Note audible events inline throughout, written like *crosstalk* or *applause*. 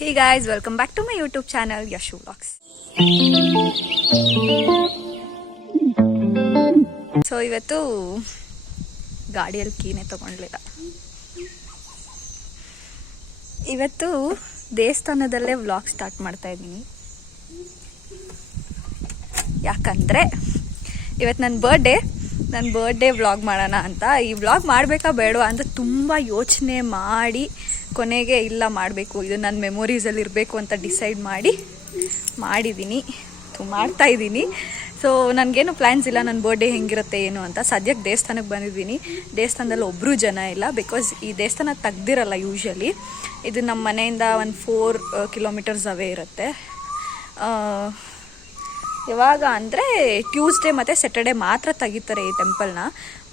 Hey guys welcome back to my YouTube channel Yashu vlogs so ಇವತ್ತು ಗಾಡಿಯಲ್ಲಿ ಕೀನೇ ತಗೊಂಡ್ಲಿಲ್ಲ ಇವತ್ತು ದೇವಸ್ಥಾನದಲ್ಲೇ vlog start ಮಾಡ್ತಾ ಇದ್ದೀನಿ. ಯಾಕಂದ್ರೆ ಇವತ್ತು ನನ್ನ ಬರ್ಡೇ ನನ್ನ ಬರ್ಡೇ ವ್ಲಾಗ್ ಮಾಡೋಣ ಅಂತ. ಈ ವ್ಲಾಗ್ ಮಾಡಬೇಕಾ ಬೇಡ ಅಂತ ತುಂಬ ಯೋಚನೆ ಮಾಡಿ ಕೊನೆಗೆ ಇಲ್ಲ ಮಾಡಬೇಕು. ಇದು ನನ್ನ ಮೆಮೊರೀಸಲ್ಲಿ ಇರಬೇಕು ಅಂತ ಡಿಸೈಡ್ ಮಾಡಿ ಮಾಡಿದ್ದೀನಿ ಮಾಡ್ತಾ ಇದ್ದೀನಿ ಸೊ ನನಗೇನು ಪ್ಲ್ಯಾನ್ಸ್ ಇಲ್ಲ ನನ್ನ ಬರ್ಡೇ ಹೆಂಗಿರುತ್ತೆ ಏನು ಅಂತ. ಸದ್ಯಕ್ಕೆ ದೇವಸ್ಥಾನಕ್ಕೆ ಬಂದಿದ್ದೀನಿ. ದೇವಸ್ಥಾನದಲ್ಲಿ ಒಬ್ಬರು ಜನ ಇಲ್ಲ ಬಿಕಾಸ್ ಈ ದೇವಸ್ಥಾನ ತೆಗ್ದಿರಲ್ಲ ಯೂಶ್ವಲಿ ಇದು ನಮ್ಮ ಮನೆಯಿಂದ ಒಂದು ಫೋರ್ ಕಿಲೋಮೀಟರ್ಸ್ ಅವೇ ಇರುತ್ತೆ. ಯಾವಾಗ ಅಂದರೆ ಟ್ಯೂಸ್ಡೇ ಮತ್ತು ಸ್ಯಾಟರ್ಡೆ ಮಾತ್ರ ತೆಗಿತಾರೆ ಈ ಟೆಂಪಲ್ನ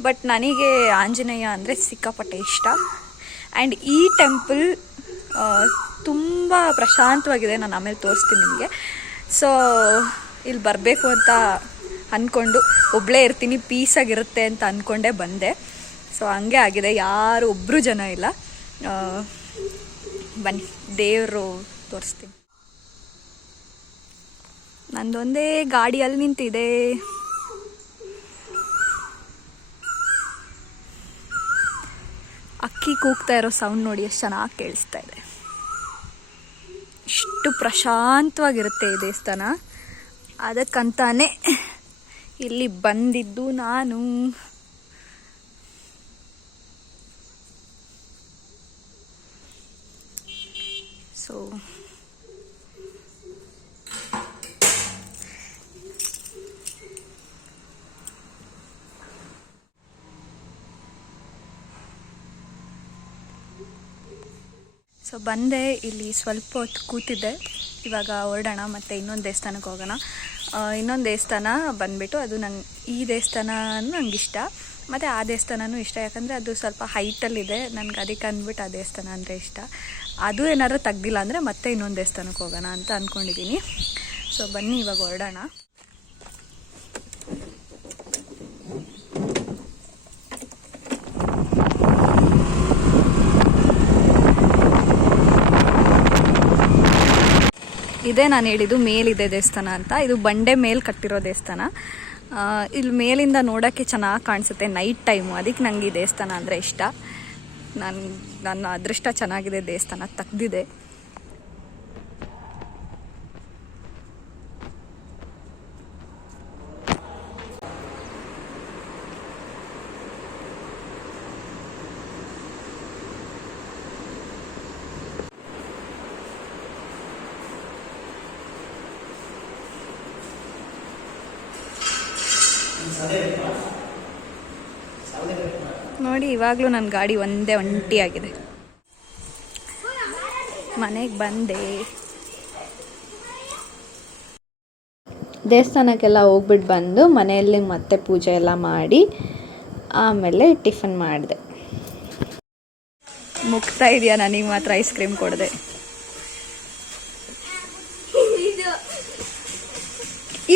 ಬಟ್ ನನಗೆ ಆಂಜನೇಯ ಅಂದರೆ ಸಿಕ್ಕಾಪಟ್ಟೆ ಇಷ್ಟ. ಆ್ಯಂಡ್ ಈ ಟೆಂಪಲ್ ತುಂಬ ಪ್ರಶಾಂತವಾಗಿದೆ. ನಾನು ಆಮೇಲೆ ತೋರಿಸ್ತೀನಿ ನಿಮಗೆ. ಸೊ ಇಲ್ಲಿ ಬರಬೇಕು ಅಂತ ಅಂದ್ಕೊಂಡು ಒಬ್ಬಳೇ ಇರ್ತೀನಿ ಪೀಸಾಗಿರುತ್ತೆ ಅಂತ ಅಂದ್ಕೊಂಡೇ ಬಂದೆ. ಸೊ ಹಂಗೆ ಆಗಿದೆ. ಯಾರು ಒಬ್ಬರು ಜನ ಇಲ್ಲ. ಬನ್ನಿ, ದೇವರು ತೋರಿಸ್ತೀನಿ. ನಂದೊಂದೇ ಗಾಡಿಯಲ್ಲಿ ನಿಂತಿದೆ. ಅಕ್ಕಿ ಕೂಗ್ತಾ ಇರೋ ಸೌಂಡ್ ನೋಡಿ ಎಷ್ಟು ಚೆನ್ನಾಗಿ ಕೇಳಿಸ್ತಾ ಇದೆ. ಇಷ್ಟು ಪ್ರಶಾಂತವಾಗಿರುತ್ತೆ ಈ ದೇವಸ್ಥಾನ. ಅದಕ್ಕಂತಾನೆ ಇಲ್ಲಿ ಬಂದಿದ್ದು ನಾನು. ಸೊ ಸೊ ಬಂದೆ, ಇಲ್ಲಿ ಸ್ವಲ್ಪ ಹೊತ್ತು ಕೂತಿದ್ದೆ. ಇವಾಗ ಹೊರಡೋಣ, ಮತ್ತು ಇನ್ನೊಂದು ದೇವಸ್ಥಾನಕ್ಕೆ ಹೋಗೋಣ. ಇನ್ನೊಂದು ದೇವಸ್ಥಾನ ಬಂದುಬಿಟ್ಟು ಅದು ನಂಗೆ, ಈ ದೇವಸ್ಥಾನ ನಂಗೆ ಇಷ್ಟ. ಮತ್ತು ಆ ದೇವಸ್ಥಾನವೂ ಇಷ್ಟ, ಯಾಕಂದರೆ ಅದು ಸ್ವಲ್ಪ ಹೈಟಲ್ಲಿದೆ. ನನಗೆ ಅದಕ್ಕೆ ಅಂದ್ಬಿಟ್ಟು ಆ ದೇವಸ್ಥಾನ ಅಂದರೆ ಇಷ್ಟ. ಅದು ಏನಾದರೂ ತೆಗ್ದಿಲ್ಲ ಅಂದರೆ ಮತ್ತೆ ಇನ್ನೊಂದು ದೇವಸ್ಥಾನಕ್ಕೆ ಹೋಗೋಣ ಅಂತ ಅಂದ್ಕೊಂಡಿದ್ದೀನಿ ಸೊ ಬನ್ನಿ, ಇವಾಗ ಹೊರಡೋಣ. ಇದೇ, ನಾನು ಹೇಳಿದ್ದು ಮೇಲಿದೆ ದೇವಸ್ಥಾನ ಅಂತ. ಇದು ಬಂಡೆ ಮೇಲೆ ಕಟ್ಟಿರೋ ದೇವಸ್ಥಾನ. ಇಲ್ಲಿ ಮೇಲಿಂದ ನೋಡೋಕ್ಕೆ ಚೆನ್ನಾಗಿ ಕಾಣಿಸುತ್ತೆ ನೈಟ್ ಟೈಮು. ಅದಕ್ಕೆ ನನಗೆ ಈ ದೇವಸ್ಥಾನ ಅಂದರೆ ಇಷ್ಟ. ನನ್ನ ನನ್ನ ಅದೃಷ್ಟ ಚೆನ್ನಾಗಿದೆ ದೇವಸ್ಥಾನ ತೆಗ್ದಿದೆ. ನೋಡಿ, ಇವಾಗಲೂ ನನ್ನ ಗಾಡಿ ಒಂದೇ ಒಂಟಿ ಆಗಿದೆ ಮನೆಗೆ ಬಂದೆ. ದೇವಸ್ಥಾನಕ್ಕೆಲ್ಲ ಹೋಗ್ಬಿಟ್ಟು ಬಂದು ಮನೆಯಲ್ಲಿ ಮತ್ತೆ ಪೂಜೆ ಎಲ್ಲ ಮಾಡಿ ಆಮೇಲೆ ಟಿಫನ್ ಮಾಡಿದೆ. ಮುಗ್ತಾ ಇದೆಯಾ ನನಗೆ ಮಾತ್ರ ಐಸ್ ಕ್ರೀಮ್ ಕೊಡದೆ.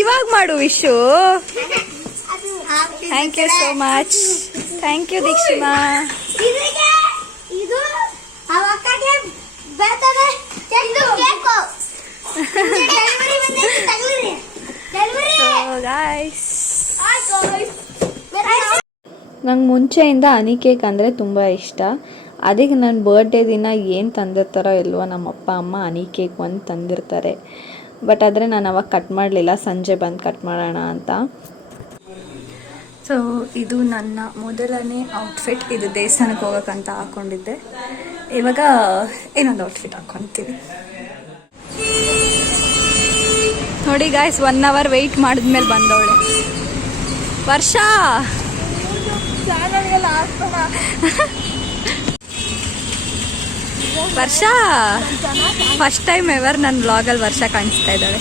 ಇವಾಗ ಮಾಡು Vishu. Thank you so much thank you Dikshima. ಇದು ನಂಗೆ ಮುಂಚೆಯಿಂದ ಹನಿ ಕೇಕ್ ಅಂದರೆ ತುಂಬ ಇಷ್ಟ. ಅದಕ್ಕೆ ನನ್ನ ಬರ್ಡೇ ದಿನ ಏನು ತಂದಿರ್ತಾರೋ ಇಲ್ವೋ ನಮ್ಮ ಅಪ್ಪ ಅಮ್ಮ ಹನಿ ಕೇಕ್ ಒಂದು ತಂದಿರ್ತಾರೆ. ಬಟ್ ಆದರೆ ನಾನು ಅವಾಗ ಕಟ್ ಮಾಡಲಿಲ್ಲ. ಸಂಜೆ ಬಂದು ಕಟ್ ಮಾಡೋಣ ಅಂತ. ಸೊ ಇದು ನನ್ನ ಮೊದಲನೇ ಔಟ್ಫಿಟ್ ಇದು ದೇವಸ್ಥಾನಕ್ಕೆ ಹೋಗೋಕ್ಕಂತ ಹಾಕೊಂಡಿದ್ದೆ. ಇವಾಗ ಇನ್ನೊಂದು ಔಟ್ಫಿಟ್ ಹಾಕೊಂತೀವಿ. ನೋಡಿ ಗಾಯ್ಸ್ ಒನ್ ಅವರ್ ವೆಯ್ಟ್ ಮಾಡಿದ್ಮೇಲೆ ಬಂದವಳೆ. ವರ್ಷ! ವರ್ಷ! ಫಸ್ಟ್ ಟೈಮ್ ಎವರ್ ನನ್ನ ಬ್ಲಾಗಲ್ಲಿ ವರ್ಷ ಕಾಣಿಸ್ತಾ ಇದ್ದಾಳೆ.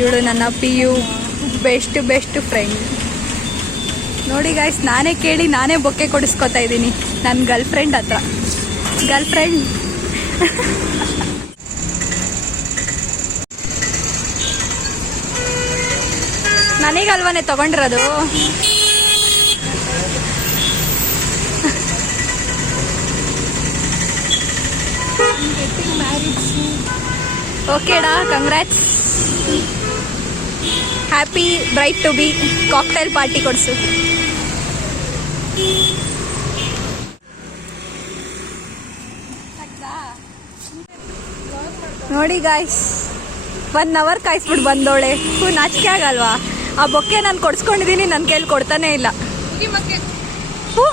ಇವಳು ನನ್ನ P U best best friend ನೋಡಿ ಗಾಯ್ಸ್ ನಾನೇ ಕೇಳಿ ನಾನೇ ಬೊಕ್ಕೆ ಕೊಡಿಸ್ಕೊತಾ ಇದ್ದೀನಿ ನನ್ನ ಗರ್ಲ್ ಫ್ರೆಂಡ್ ಹತ್ರ. ಗರ್ಲ್ ಫ್ರೆಂಡ್ ನನಗಲ್ವಾನೆ ತಗೊಂಡಿರೋದು. ಓಕೆಡಾ congrats happy bride to be cocktail party ಕೊಡಿಸು. ನೋಡಿ ಗಾಯ್ಸ್ ಒನ್ ಅವರ್ ಕಾಯಿಸ್ಬಿಟ್ಟು ಬಂದೋಳೆ. ಹೂ ನಾಚಿಕೆ ಆಗಲ್ವಾ? ಆ ಬೊಕ್ಕೆ ನಾನು ಕೊಡ್ಸ್ಕೊಂಡಿದ್ದೀನಿ ನನ್ನ ಕೈಲಿ ಕೊಡ್ತಾನೆ ಇಲ್ಲ. ಹೂ.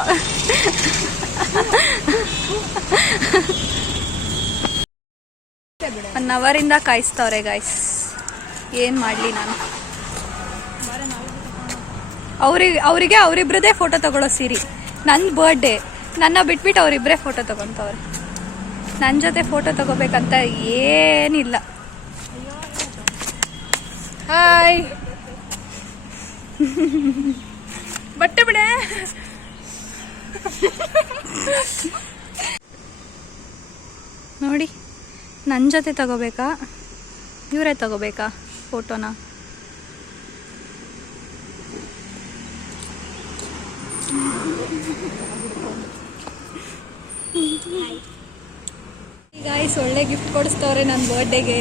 ಒನ್ ಅವರಿಂದ ಕಾಯಿಸ್ತವ್ರೆ ಗಾಯ್ಸ್ ಏನು ಮಾಡಲಿ ನಾನು? ಅವ್ರಿಗೆ, ಅವರಿಗೆ ಅವರಿಬ್ರದೇ ಫೋಟೋ ತಗೊಳ್ಳೋ ಸೀರಿ. ನನ್ನ ಬರ್ಡೇ ನನ್ನ ಬಿಟ್ಬಿಟ್ಟು ಅವರಿಬ್ಬರೇ ಫೋಟೋ ತೊಗೊತವ್ರೆ. ನನ್ನ ಜೊತೆ ಫೋಟೋ ತಗೋಬೇಕಂತ ಏನಿಲ್ಲ. ಹಾಯ್ ಬಟ್ಟೆ ಬಿಡೆ. ನೋಡಿ ನನ್ನ ಜೊತೆ ತಗೋಬೇಕಾ? ಇವರೇ ತಗೋಬೇಕಾ ಫೋಟೋನ ಗಾಯ್ಸ್ ಒಳ್ಳೆ ಗಿಫ್ಟ್ ಕೊಡಿಸ್ತವ್ರೆ ನನ್ನ ಬರ್ಡೇಗೆ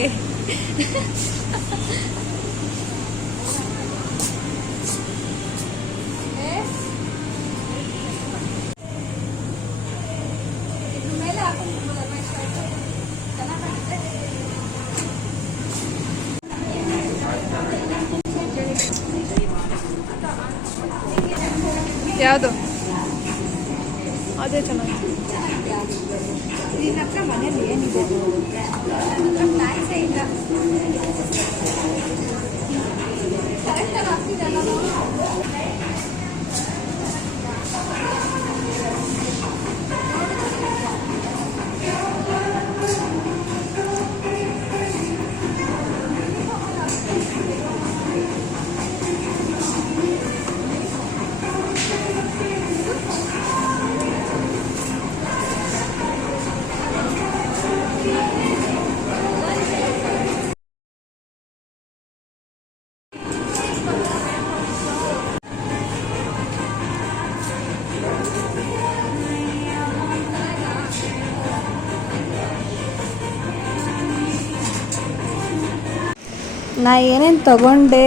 ನಾ ಏನೇನು ತಗೊಂಡೆ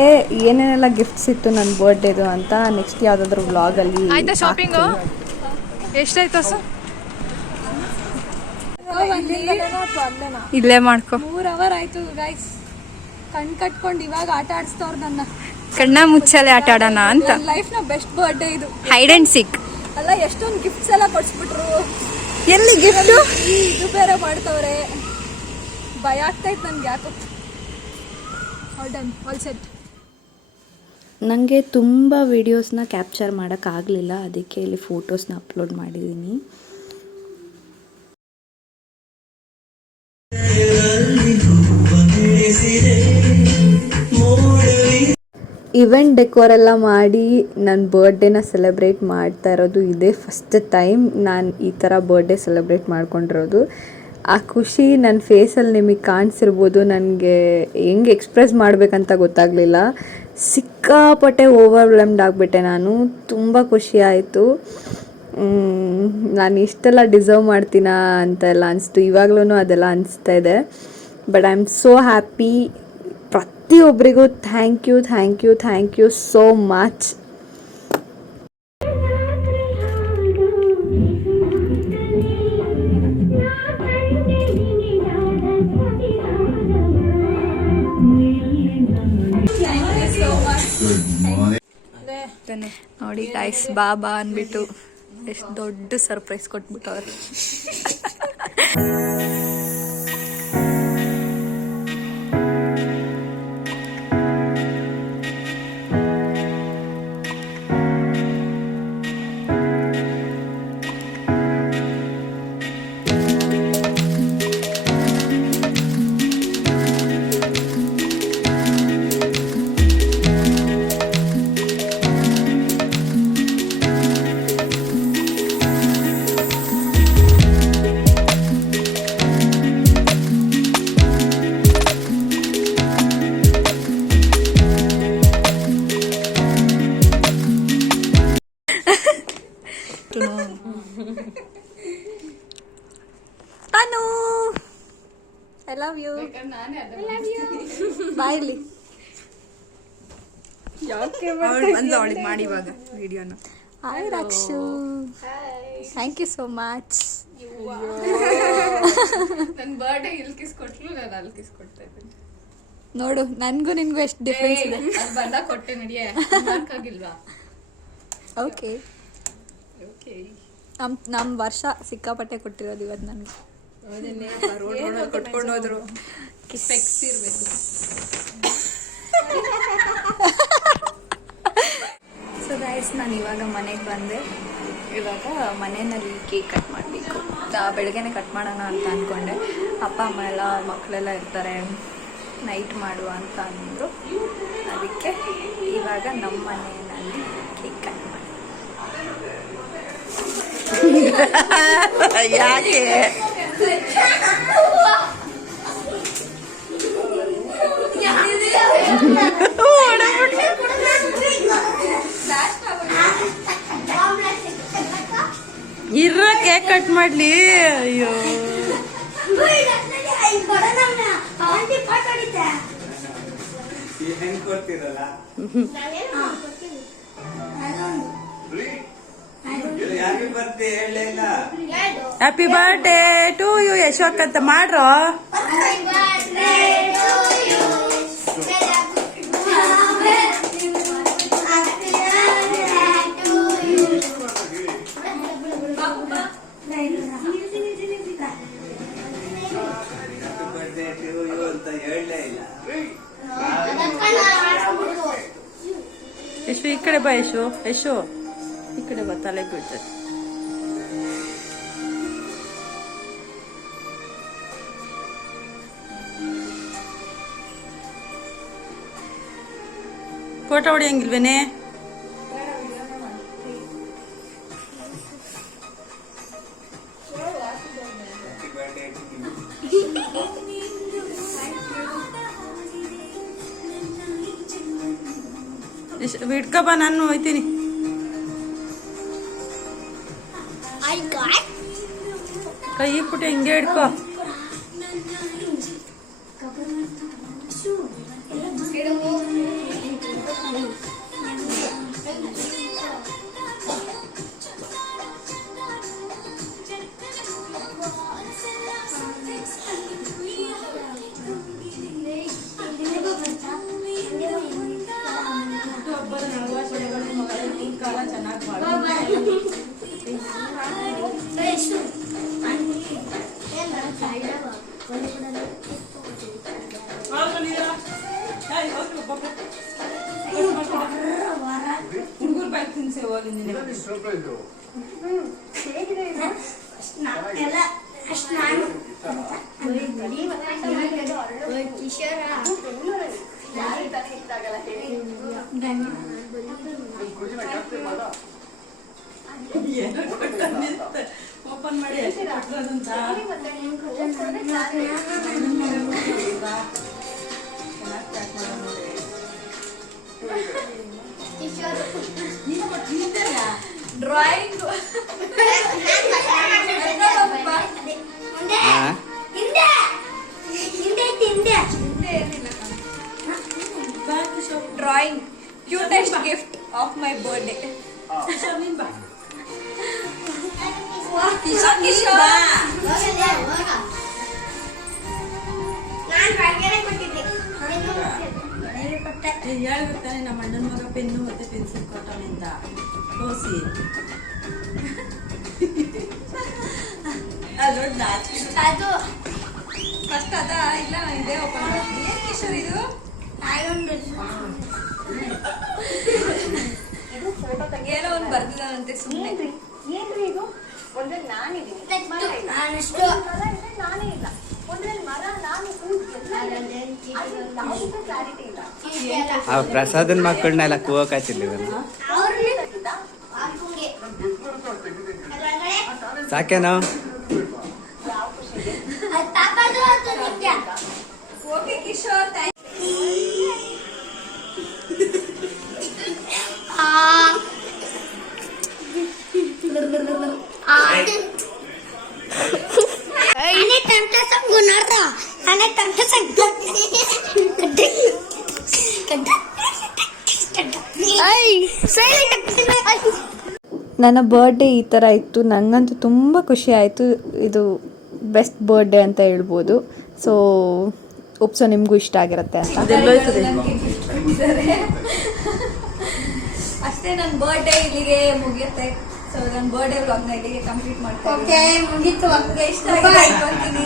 ಏನೇನೆಲ್ಲ ಗಿಫ್ಟ್ಸ್ ಇತ್ತು ನನ್ನ ಬರ್ಡೇದು ಅಂತ ನೆಕ್ಸ್ಟ್ ಯಾವುದಾದ್ರೂ ವ್ಲಾಗಲ್ಲಿ ಆಯ್ತಾ ಶಾಪಿಂಗು ಎಷ್ಟಾಯ್ತು ಸರ್? ಇಲ್ಲೇ ಮಾಡ್ಕೊ. ಮೂರ್ ಅವರ್ ಆಯ್ತು ಗೈಸ್ ಕಣ್ ಕಟ್ಕೊಂಡು ಇವಾಗ ಆಟ ಆಡಿಸ್ತವ್ರ ನನ್ನ. ಕಣ್ಣ ಮುಚ್ಚಲೆ ಆಟ ಆಡೋಣ ಅಂತ. ಲೈಫ್ನ ಬೆಸ್ಟ್ ಬರ್ಡೇ ಇದು. ಹೈಡ್ ಅಂಡ್ ಸಿಕ್ ಅಲ್ಲ ಎಷ್ಟೊಂದು ಗಿಫ್ಟ್ಸ್ ಎಲ್ಲ ಕೊಡ್ಸ್ಬಿಟ್ರು. ಎಲ್ಲಿ ಗಿಫ್ಟ್ ಇದು ಬೇರೆ ಮಾಡ್ತವ್ರೆ. ಭಯ ಆಗ್ತೈತೆ ನನ್ಗೆ ಯಾಕೋ. ಆಲ್ ಡನ್ ಆಲ್ ಸೆಟ್ ನನಗೆ ತುಂಬ ವೀಡಿಯೋಸ್ನ ಕ್ಯಾಪ್ಚರ್ ಮಾಡೋಕ್ಕಾಗಲಿಲ್ಲ, ಅದಕ್ಕೆ ಇಲ್ಲಿ ಫೋಟೋಸ್ನ ಅಪ್ಲೋಡ್ ಮಾಡಿದ್ದೀನಿ. ಇವೆಂಟ್ ಡೆಕೋರ್ ಎಲ್ಲ ಮಾಡಿ ನನ್ನ ಬರ್ಡೇನ ಸೆಲೆಬ್ರೇಟ್ ಮಾಡ್ತಾ ಇರೋದು ಇದೇ ಫಸ್ಟ್ ಟೈಮ್ ನಾನು ಈ ಥರ ಬರ್ಡೇ ಸೆಲೆಬ್ರೇಟ್ ಮಾಡ್ಕೊಂಡಿರೋದು. ಆ ಖುಷಿ ನನ್ನ ಫೇಸಲ್ಲಿ ನಿಮಗೆ ಕಾಣಿಸಿರ್ಬೋದು, ನನಗೆ ಹೆಂಗೆ ಎಕ್ಸ್ಪ್ರೆಸ್ ಮಾಡಬೇಕಂತ ಗೊತ್ತಾಗಲಿಲ್ಲ. ಸಿಕ್ಕಾಪಟ್ಟೆ ಓವರ್ವೆಲ್ಮ್ಡ್ ಆಗಿಬಿಟ್ಟೆ ನಾನು, ತುಂಬ ಖುಷಿ ಆಯಿತು. ನಾನು ಇಷ್ಟೆಲ್ಲ ಡಿಸರ್ವ್ ಮಾಡ್ತೀನಾ ಅಂತೆಲ್ಲ ಅನಿಸ್ತು ಇವಾಗಲೂ ಅದೆಲ್ಲ ಅನಿಸ್ತಾ ಇದೆ. But I am so happy ಪ್ರತಿಯೊಬ್ಬರಿಗೂ thank you thank you thank you so much guys ಬಾಬಾ ಅಂದ್ಬಿಟ್ಟು ಎಷ್ಟು ದೊಡ್ಡ ಸರ್ಪ್ರೈಸ್ ಕೊಟ್ಬಿಟ್ಟವ್ರೆ. *laughs* ಬಂದು ಅವಳಿಗೆ ಮಾಡಿ ಇವಾಗ ವಿಡಿಯೋನ. Hi Rakshu. Thank you so much ನನ್ನ ಬರ್ಡೇ ಇಲ್ಲಿ ಕಿಸ್ ಕೊಟ್ಲು ನಾನು ಅಲ್ಲಿ ಕಿಸ್ ಕೊಡ್ತಾ ಇದ್ದೀನಿ. ನೋಡು ನನಗೂ ನಿನ್ಗೂ ಎಷ್ಟು ಡಿಫ್ರೆನ್ಸ್ ಇದೆ. ಅಲ್ಲಿ ಬಂದಾಗ ಕೊಟ್ಟೆ ನಡಿಯೇ ಆಗಿಲ್ವಾ? ಓಕೆ ಓಕೆ ನಮ್ ನಮ್ಮ ವರ್ಷ ಸಿಕ್ಕಾಪಟ್ಟೆ ಕೊಟ್ಟಿರೋದು ಇವತ್ತು ನನಗೆ. ಕೊಟ್ಕೊಂಡು ಹೋದ್ರು. ಸ್ಪೆಕ್ಸ್ ಇರ್ಬೇಕು. *laughs* ಸೊ ಗೈಸ್ ನಾನು ಇವಾಗ ಮನೆಗೆ ಬಂದೆ. ಇವಾಗ ಮನೆಯಲ್ಲಿ ಕೇಕ್ ಕಟ್ ಮಾಡಬೇಕು. ಬೆಳಗ್ಗೆನೆ ಕಟ್ ಮಾಡೋಣ ಅಂತ ಅಂದ್ಕೊಂಡೆ ಅಪ್ಪ ಅಮ್ಮ ಎಲ್ಲ ಮಕ್ಕಳೆಲ್ಲ ಇರ್ತಾರೆ. ನೈಟ್ ಮಾಡುವ ಅಂತ ಅಂದರು. ಅದಕ್ಕೆ ಇವಾಗ ನಮ್ಮ ಮನೆಯಲ್ಲಿ ಕೇಕ್ ಕಟ್ ಮಾಡಿ ಯಾಕೆ? *laughs* ಇರ ಕೇಕ್ ಕಟ್ ಮಾಡ್ಲಿ. ಅಯ್ಯೋ. ಹ್ಯಾಪಿ ಬರ್ಡೇ ಟು ಯು ಯಶೋಕ್ ಅಂತ ಮಾಡ್ರೋ? ಯಶು ಈ ಕಡೆ ಬಾ ಯಶು. ಯಶು ಈ ಕಡೆ ಬಾ ತಲೆ ಬೀಳ್ತದೆ. ಫೋಟೋ ಹೊಡಿಯಂಗಿಲ್ವೇನೆ? ಯಶು ಇಟ್ಕೊ ಬಾ ನಾನು ಹೋಯ್ತೀನಿ ಕೈ ಇಟ್ಬಿಟ್ಟು ಹಿಂಗೆ ಹಿಡ್ಕೊ. ತಿನ್ಸಿ ಹೋಗಿ ಓಪನ್ ಮಾಡಿ ಕೊಟ್ಟಿರೋದಂತ ಡ್ರಾಯಿಂಗ್ ಹಿಂದೆ ಹಿಂದೆ ಹಿಂದೆ drawing cutest gift of my birthday Kishore Kishore ನಾನು ಹೊರಗಡೆ ಕೊಟ್ಟಿದ್ದೆ ಮನೆಗೆ ಕೊಟ್ಟೆ ಹೇಳ್ಬಿಡ್ತಾನೆ ನಮ್ಮ ಅಣ್ಣನ ಮಗ ಪೆನ್ನು ಮತ್ತೆ ಪೆನ್ಸಿಲ್ ಕೊಟ್ಟವನಿಂದ ತೋರಿಸಿ. ಅದು ಫಸ್ಟ್ ಅದ. ಇಲ್ಲ ಇದೆ ಏನು ಕಿಶೋರ್ ಇದು? ಏನೋ ಒಂದು ಬರ್ದಿದಾನಂತೆ ಸುಮ್ಮನೆ ಏನ್ರಿ? ಇದು? ನಾನೇ ಆ ಪ್ರಸಾದನ್ ಮಕ್ಕಳನ್ನೆಲ್ಲ ಕೂವಕ್ ಹಚ್ಚಿರ್ಲಿಲ್ಲ ಸಾಕೇನೋ ini tante sanggup nara, kan ನನ್ನ ಬರ್ಡೇ ಈ ಥರ ಇತ್ತು. ನನಗಂತೂ ತುಂಬ ಖುಷಿ ಆಯಿತು. ಇದು ಬೆಸ್ಟ್ ಬರ್ಡೇ ಅಂತ ಹೇಳ್ಬೋದು. ಸೊ ಉಪ್ಸೋ ನಿಮಗೂ ಇಷ್ಟ ಆಗಿರುತ್ತೆ ಅಂತ. ಅಷ್ಟೇ ನನ್ನ ಬರ್ಡೇ ಇಲ್ಲಿಗೆ ಮುಗಿಯುತ್ತೆ. ಸೊ ನನ್ನ ಬರ್ಡೇ ವ್ಲಾಗ್ನ ಇಲ್ಲಿಗೆ ಕಂಪ್ಲೀಟ್ ಮಾಡ್ತಾ ಓಕೆ ಮುಗೀತು. ನಿಮ್ಗೆ ಇಷ್ಟ ಆಗಿದೆ ಅನ್ಕೊಂತೀನಿ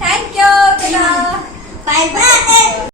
ಥ್ಯಾಂಕ್ ಯು ಬಾಯ್ ಬಾಯ್